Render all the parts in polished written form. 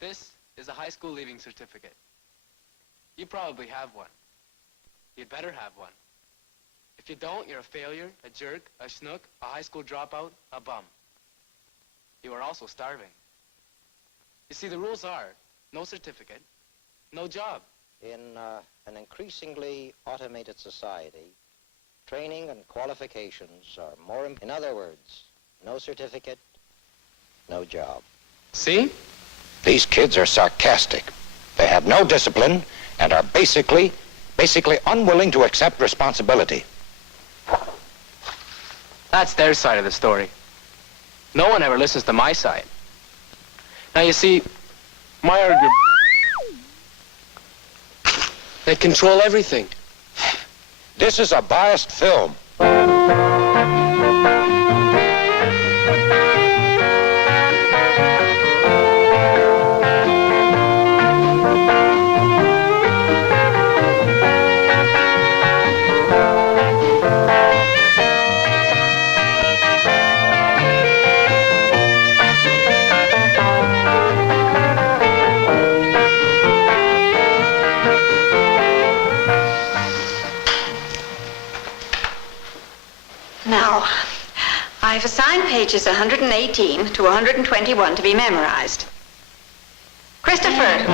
This is a high school leaving certificate. You probably have one. You'd better have one. If you don't, you're a failure, a jerk, a schnook, a high school dropout, a bum. You are also starving. You see, the rules are no certificate, no job. In an increasingly automated society, training and qualifications are more important. In other words, no certificate, no job. See? These kids are sarcastic. They have no discipline and are basically unwilling to accept responsibility. That's their side of the story. No one ever listens to my side. Now, you see, my argument... They control everything. This is a biased film. Now, I've assigned pages 118 to 121 to be memorized. Christopher.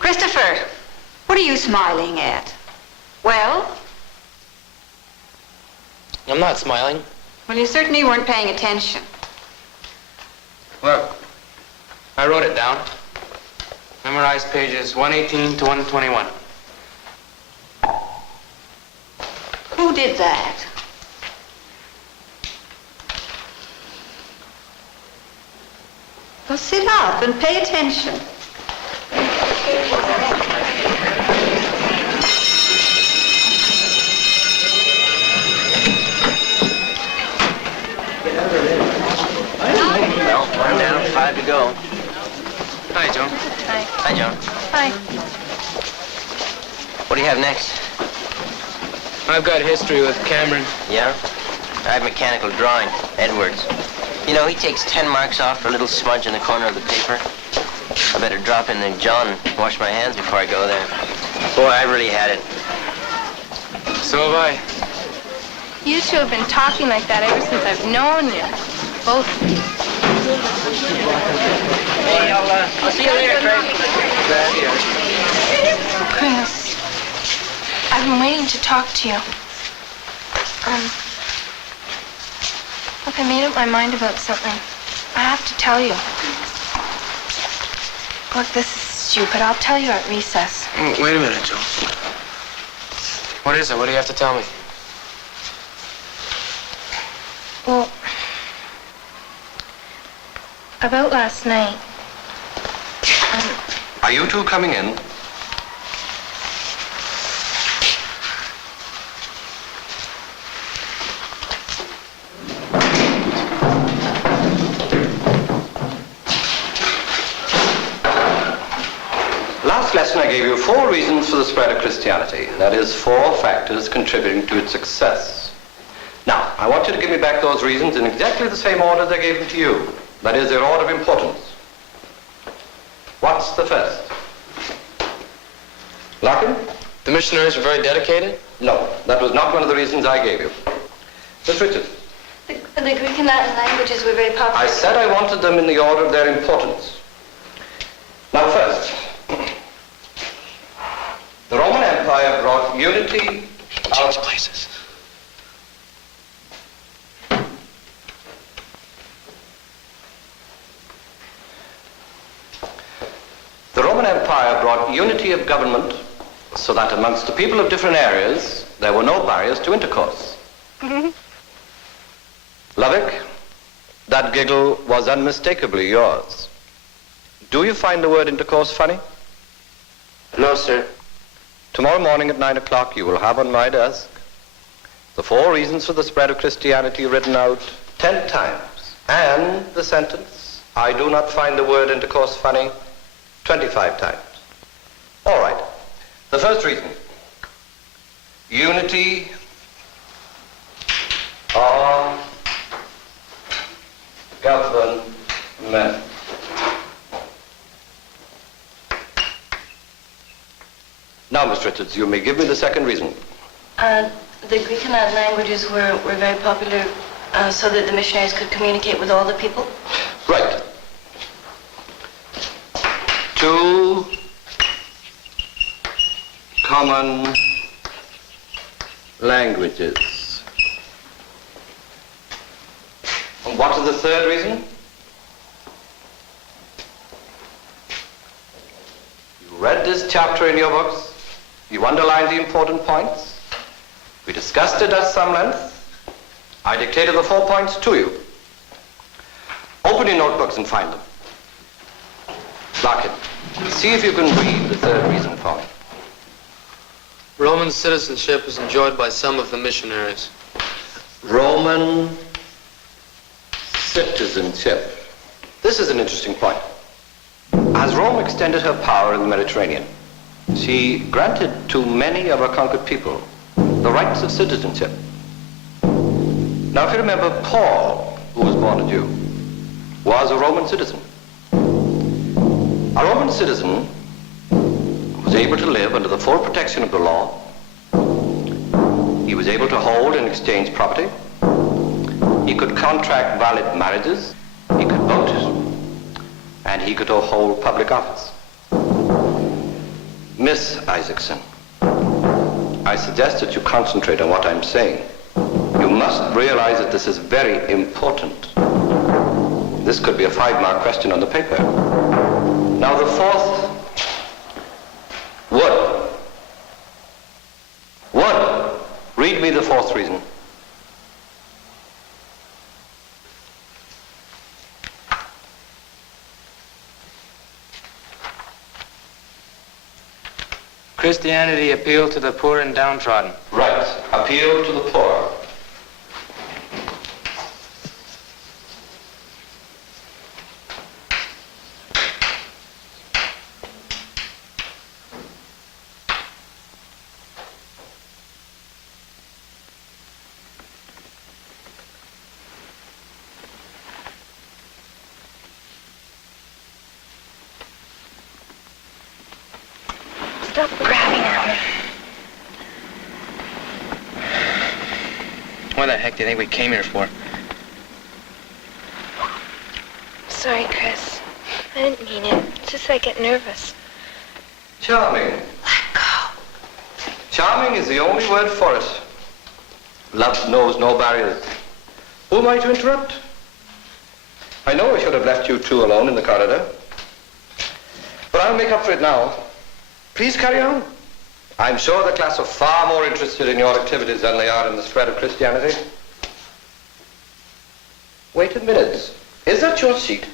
Christopher, what are you smiling at? Well? I'm not smiling. Well, you certainly weren't paying attention. Look, I wrote it down. Memorized pages 118 to 121. Who did that? Well, sit up and pay attention. Well, 1 down, 5 to go. Hi, Joan. Hi. Hi, Joan. Hi. What do you have next? I've got history with Cameron. Yeah? I have mechanical drawing, Edwards. You know, he takes 10 marks off for a little smudge in the corner of the paper. I better drop in the John and wash my hands before I go there. Boy, I really had it. So have I. You two have been talking like that ever since I've known you. Both of you. Hey, I'll see you later, Chris, I've been waiting to talk to you. Look, I made up my mind about something. I have to tell you. Look, this is stupid. I'll tell you at recess. Oh, wait a minute, Joan. What is it? What do you have to tell me? Well, about last night. Are you two coming in? Last lesson I gave you 4 reasons for the spread of Christianity. That is, 4 factors contributing to its success. Now, I want you to give me back those reasons in exactly the same order as I gave them to you. That is, their order of importance. What's the first? Larkin? The missionaries were very dedicated? No, that was not one of the reasons I gave you. Miss Richards? The Greek and Latin languages were very popular. I said I wanted them in the order of their importance. Now first, the Roman Empire brought unity out... Change places. The Roman Empire brought unity of government so that amongst the people of different areas, there were no barriers to intercourse. Lovick, that giggle was unmistakably yours. Do you find the word intercourse funny? No, sir. tomorrow morning at 9 o'clock you will have on my desk the 4 reasons for the spread of Christianity written out 10 times. And the sentence, I do not find the word intercourse funny, 25 times. All right. The first reason, unity of government. Now, Miss Richards, you may give me the second reason. The Greek and Latin languages were very popular so that the missionaries could communicate with all the people. Right. 2 common languages. And what is the third reason? You read this chapter in your books. You underlined the important points. We discussed it at some length. I dictated the 4 points to you. Open your notebooks and find them. Larkin, see if you can read the third reason for me. Roman citizenship is enjoyed by some of the missionaries. Roman citizenship. This is an interesting point. As Rome extended her power in the Mediterranean, she granted to many of her conquered people the rights of citizenship. Now, if you remember, Paul, who was born a Jew, was a Roman citizen. A Roman citizen was able to live under the full protection of the law. He was able to hold and exchange property. He could contract valid marriages. He could vote. And he could hold public office. Miss Isaacson, I suggest that you concentrate on what I'm saying. You must realize that this is very important. This could be a 5-mark question on the paper. Now the fourth, would. Read me the fourth reason. Christianity appealed to the poor and downtrodden. Right. Appeal to the poor. Stop grabbing at me. What the heck do you think we came here for? Sorry, Chris. I didn't mean it. It's just I get nervous. Charming. Let go. Charming is the only word for it. Love knows no barriers. Who am I to interrupt? I know I should have left you two alone in the corridor. But I'll make up for it now. Please carry on. I'm sure the class are far more interested in your activities than they are in the spread of Christianity. Wait a minute. Is that your seat?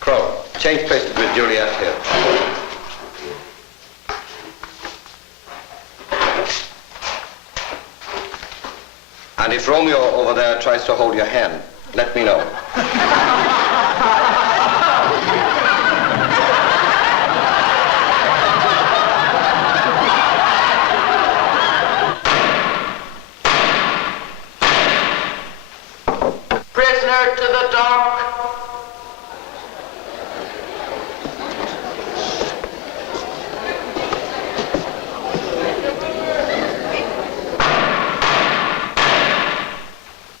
Crow, change places with Juliet here. And if Romeo over there tries to hold your hand, let me know. Prisoner to the dock.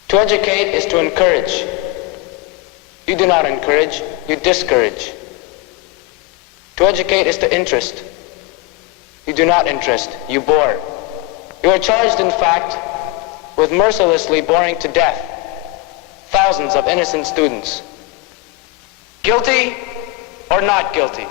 To educate is to encourage. You do not encourage, you discourage. To educate is to interest. You do not interest, you bore. You are charged, in fact, with mercilessly boring to death thousands of innocent students. Guilty or not guilty?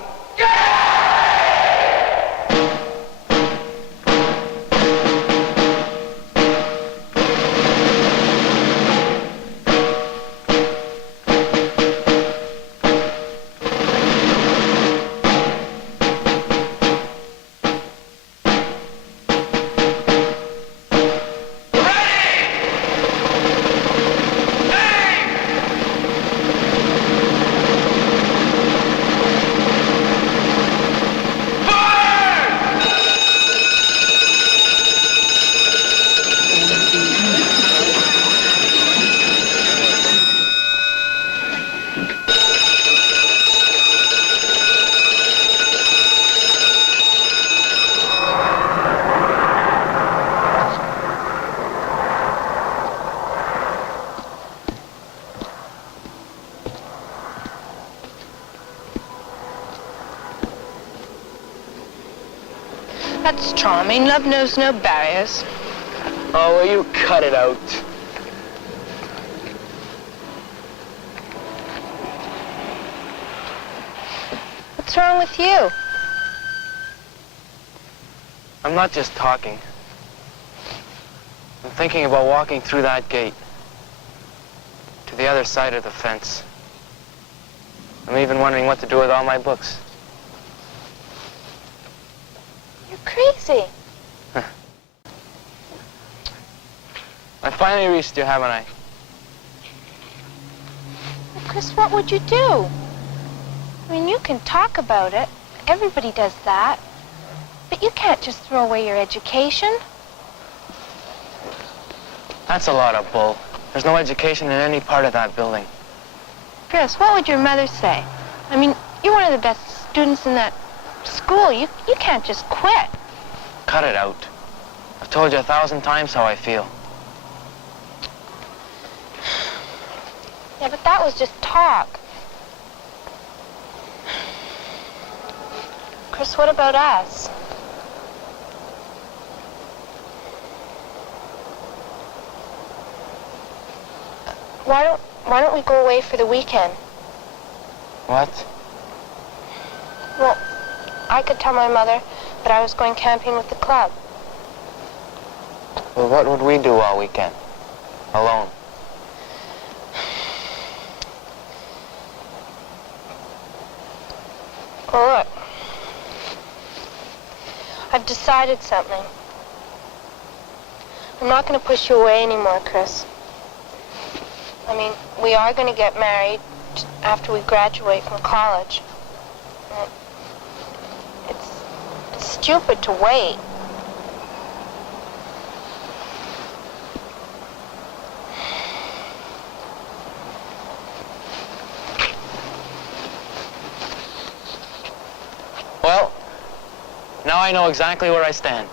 That's charming. Love knows no barriers. Oh, will you cut it out? What's wrong with you? I'm not just talking. I'm thinking about walking through that gate to the other side of the fence. I'm even wondering what to do with all my books. You're crazy. I finally reached you, haven't I? Well, Chris, what would you do? I mean, you can talk about it. Everybody does that. But you can't just throw away your education. That's a lot of bull. There's no education in any part of that building. Chris, what would your mother say? I mean, you're one of the best students in that school. You can't just quit. Cut it out. I've told you 1,000 times how I feel. Yeah, but that was just talk. Chris, what about us? Why don't we go away for the weekend? What? Well, I could tell my mother that I was going camping with the club. Well, what would we do all weekend? Alone? Well, look. I've decided something. I'm not going to push you away anymore, Chris. I mean, we are going to get married after we graduate from college. And it's stupid to wait. Well, now I know exactly where I stand.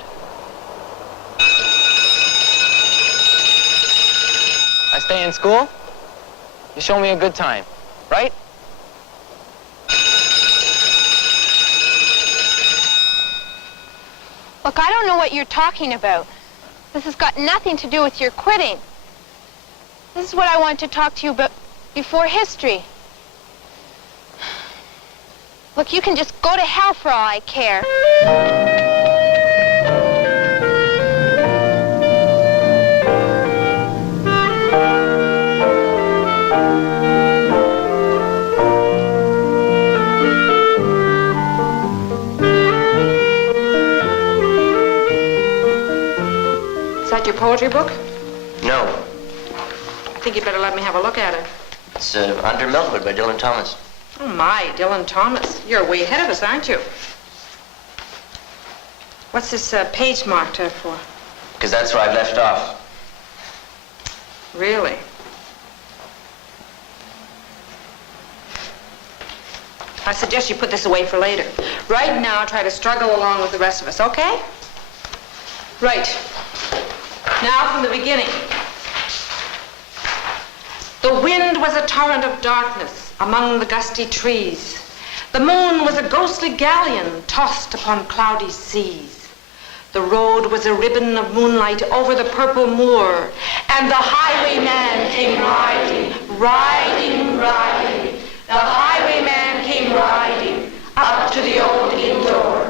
I stay in school, you show me a good time, right? Look, I don't know what you're talking about. This has got nothing to do with your quitting. This is what I want to talk to you about before history. Look, you can just go to hell for all I care. Is that your poetry book? No, I think you better let me have a look at it. it's Under Milkwood by Dylan Thomas. Oh my, Dylan Thomas. You're way ahead of us, aren't you? What's this page marked for? Because that's where I've left off. Really? I suggest you put this away for later. Right now, try to struggle along with the rest of us, okay? Right. Now from the beginning. The wind was a torrent of darkness among the gusty trees. The moon was a ghostly galleon tossed upon cloudy seas. The road was a ribbon of moonlight over the purple moor, and the highwayman came riding, riding, riding. The highwayman came riding up to the old inn door.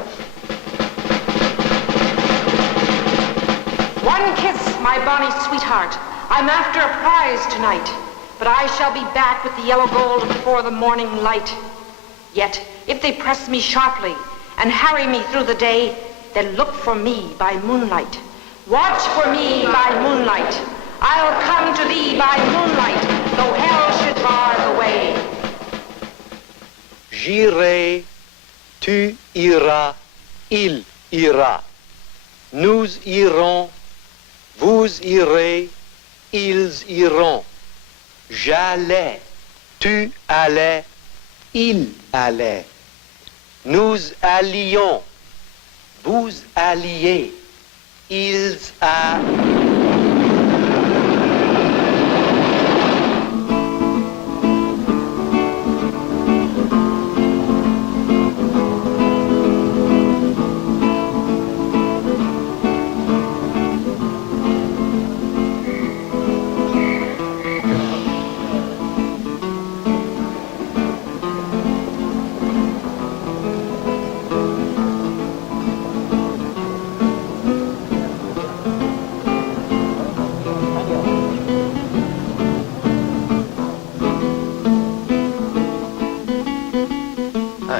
One kiss, my bonny sweetheart. I'm after a prize tonight, but I shall be back with the yellow gold before the morning light. Yet, if they press me sharply and harry me through the day, then look for me by moonlight. Watch for me by moonlight. I'll come to thee by moonlight, though hell should bar the way. J'irai, tu iras, il ira. Nous irons, vous irez, ils iront. J'allais, tu allais, il allait. Nous allions, vous alliez, ils allaient.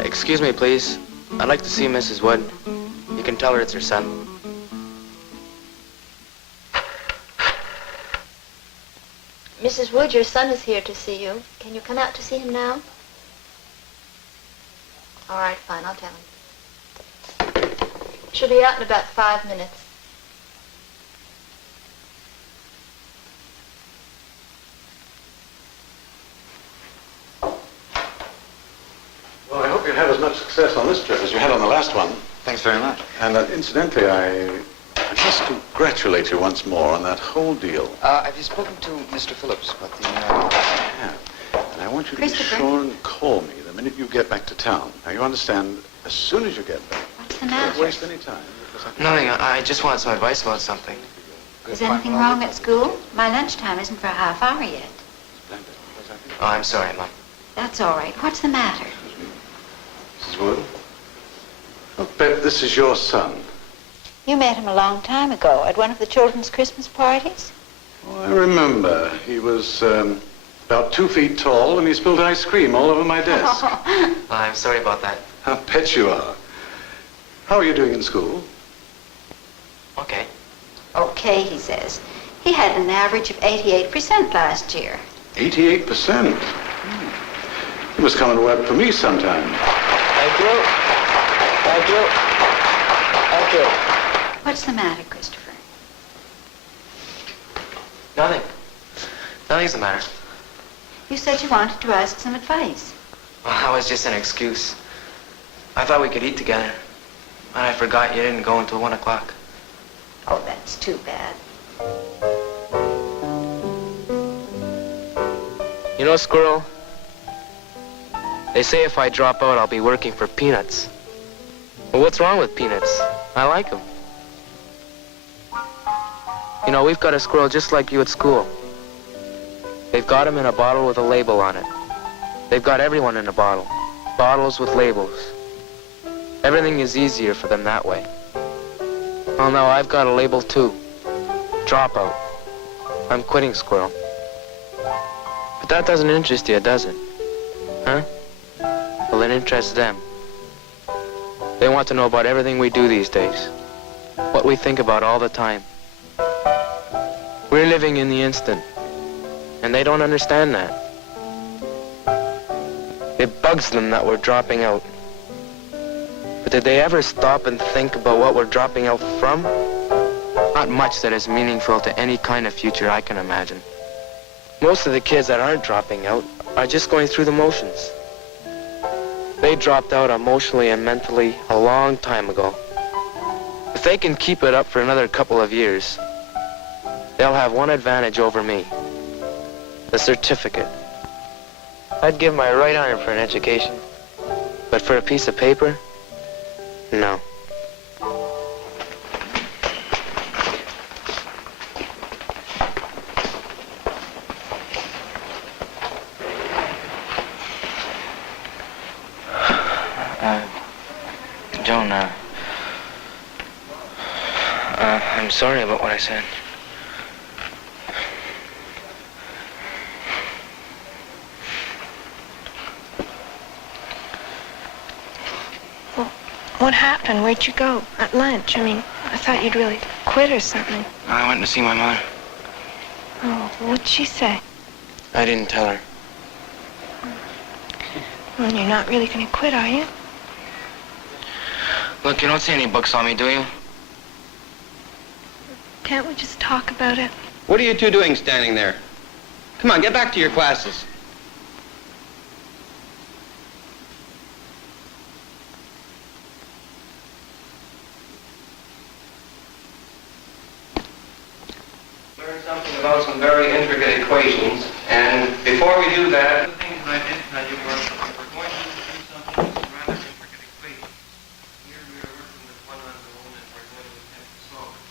Excuse me, please. I'd like to see Mrs. Wood. You can tell her it's her son. Mrs. Wood, your son is here to see you. Can you come out to see him now? All right, fine, I'll tell him. She'll be out in about 5 minutes. Well, I hope you have as much success on this trip as you had on the last one. Thanks very much. And incidentally, I must congratulate you once more on that whole deal. Have you spoken to Mr. Phillips about the... I have. And I want you to be sure and call me the minute you get back to town. Now, you understand, as soon as you get back. What's the matter? Don't waste any time. Nothing. I just want some advice about something. Is anything wrong at school? My lunchtime isn't for a half hour yet. Oh, I'm sorry, Mom. That's all right. What's the matter? Mrs. Wood, I'll bet this is your son. You met him a long time ago at one of the children's Christmas parties. Oh, I remember. He was about 2 feet tall, and he spilled ice cream all over my desk. Oh, I'm sorry about that. I bet you are. How are you doing in school? Okay. Okay, he says. He had an average of 88% last year. 88%? You must come and work for me sometime. Thank you. Thank you. Thank you. What's the matter, Christopher? Nothing. Nothing's the matter. You said you wanted to ask some advice. Well, that was just an excuse. I thought we could eat together. And I forgot you didn't go until 1 o'clock. Oh, that's too bad. You know, Squirrel, they say if I drop out, I'll be working for peanuts. Well, what's wrong with peanuts? I like them. You know, we've got a squirrel just like you at school. They've got him in a bottle with a label on it. They've got everyone in a bottle. Bottles with labels. Everything is easier for them that way. Well, now I've got a label too. Dropout. I'm quitting, Squirrel. But that doesn't interest you, does it? Huh? Well, it interests them. They want to know about everything we do these days. What we think about all the time. We're living in the instant. And they don't understand that. It bugs them that we're dropping out. But did they ever stop and think about what we're dropping out from? Not much that is meaningful to any kind of future I can imagine. Most of the kids that aren't dropping out are just going through the motions. They dropped out emotionally and mentally a long time ago. If they can keep it up for another couple of years, they'll have one advantage over me. The certificate. I'd give my right arm for an education. But for a piece of paper, no. Joan, I'm sorry about what I said. What happened? Where'd you go? At lunch? I mean, I thought you'd really quit or something. I went to see my mother. Oh, what'd she say? I didn't tell her. Well, you're not really going to quit, are you? Look, you don't see any books on me, do you? Can't we just talk about it? What are you two doing standing there? Come on, get back to your classes. Learn something about some very intricate equations, and before we do that, the things that I did tell you were we're going to do something with some rather intricate equations. Here we are working with one unknown, and we're going to attempt to solve it.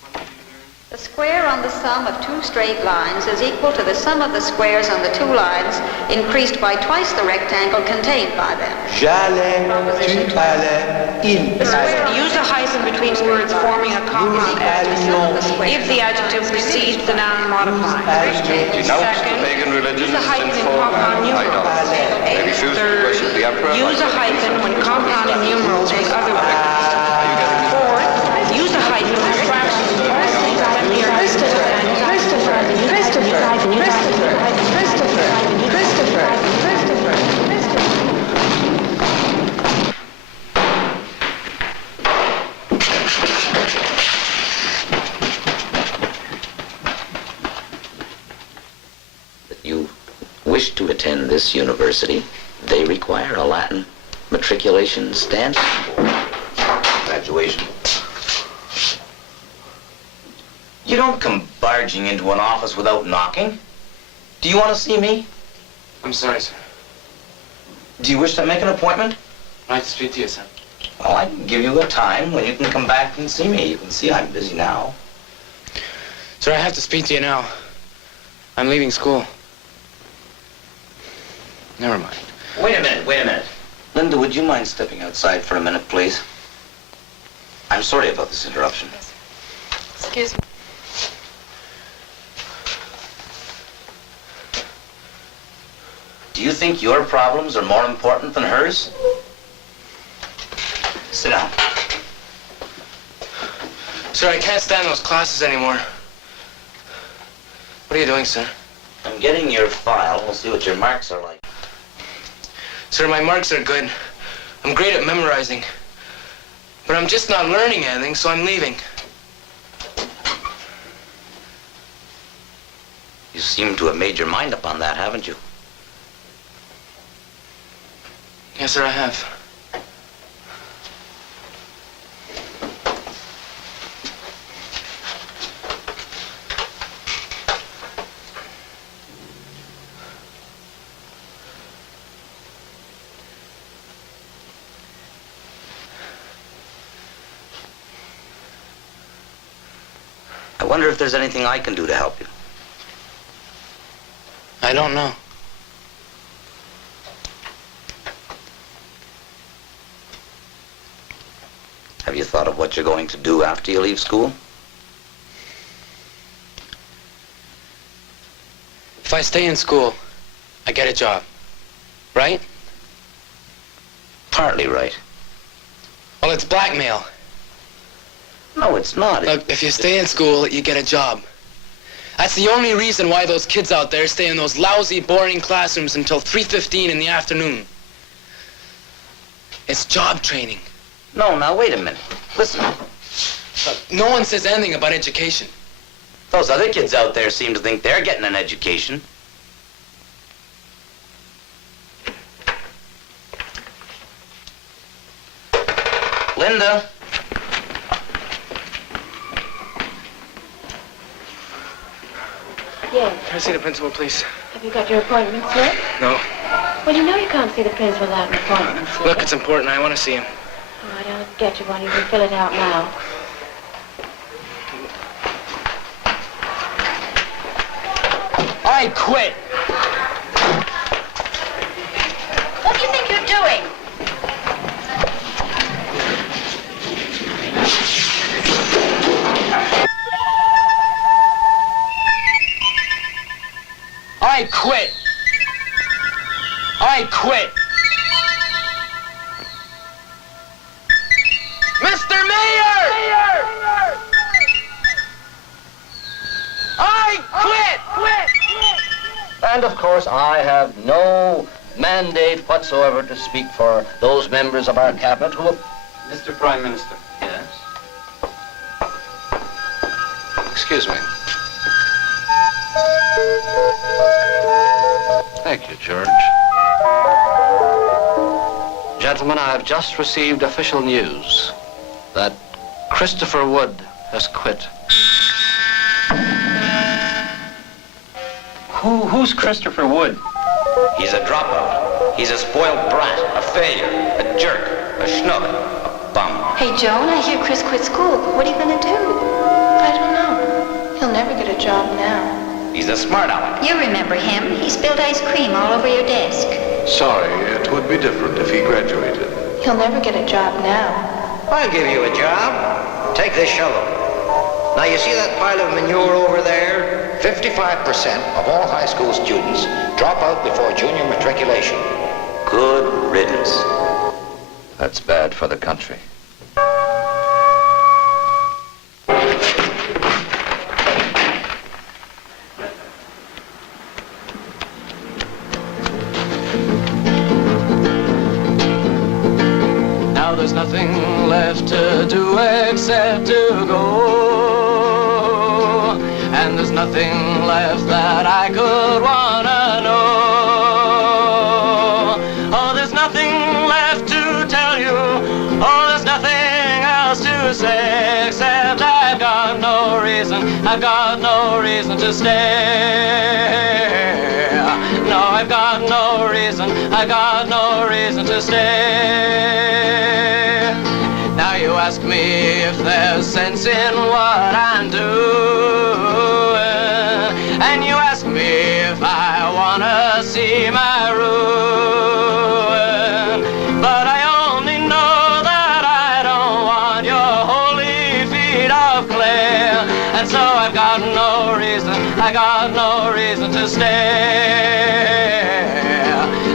What did you learn? The square on from the sum of two straight lines is equal to the sum of the squares on the two lines increased by twice the rectangle contained by them. J'allais, tu allais, il allait. Use a hyphen between words forming a compound adjective if the adjective precedes the noun modifier. Denounce the pagan religions and form idols. They refuse to worship the emperor. Use a hyphen when compounding numerals with other words. Fourth, use a hyphen when fractions or things that appear You wish to attend this university, they require a Latin matriculation standard graduation. You don't come barging into an office without knocking. Do you want to see me? I'm sorry, sir. Do you wish to make an appointment? I'd like to speak to you, sir. Well, I can give you a time when you can come back and see me. You can see I'm busy now. Sir, I have to speak to you now. I'm leaving school. Never mind. Wait a minute. Linda, would you mind stepping outside for a minute, please? I'm sorry about this interruption. Excuse me. Do you think your problems are more important than hers? Sit down. Sir, I can't stand those classes anymore. What are you doing, sir? I'm getting your file. We'll see what your marks are like. Sir, my marks are good. I'm great at memorizing. But I'm just not learning anything, so I'm leaving. You seem to have made your mind up on that, haven't you? Yes, sir, I have. I wonder if there's anything I can do to help you. I don't know. Have you thought of what you're going to do after you leave school? If I stay in school, I get a job. Right? Partly right. Well, it's blackmail. No, it's not. Look, if you stay in school, you get a job. That's the only reason why those kids out there stay in those lousy, boring classrooms until 3:15 in the afternoon. It's job training. No, now, wait a minute. Listen. No one says anything about education. Those other kids out there seem to think they're getting an education. Linda. Yes. Can I see the principal, please? Have you got your appointment slip? No. Well, you know you can't see the principal without an appointment slip. Look, it's important. I want to see him. All right, I'll get you one. You can fill it out now. I quit. What do you think you're doing? I quit. I quit. Mr. Mayor! I quit! And of course, I have no mandate whatsoever to speak for those members of our cabinet who have... Mr. Prime Minister. Yes? Excuse me. Thank you, George. Gentlemen, I have just received official news that Christopher Wood has quit. Who's Christopher Wood? He's a dropout. He's a spoiled brat, a failure, a jerk, a schnook, a bum. Hey, Joan, I hear Chris quit school. What are you going to do? I don't know. He'll never get a job now. He's a smart aleck. You remember him. He spilled ice cream all over your desk. Sorry, it would be different if he graduated. He'll never get a job now. I'll give you a job. Take this shovel. Now, you see that pile of manure over there? 55% of all high school students drop out before junior matriculation. Good riddance. That's bad for the country. Now there's nothing left to do except to go. And there's nothing left that I could wanna know. Oh, there's nothing left to tell you. Oh, there's nothing else to say except I've got no reason to stay. No, I've got no reason to stay. Now you ask me if there's sense in what I'm doing, and you ask me if I wanna see my ruin, but I only know that I don't want your holy feet of clay, and so I've got no reason to stay.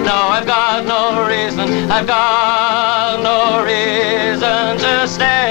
No, I've got no reason to stay.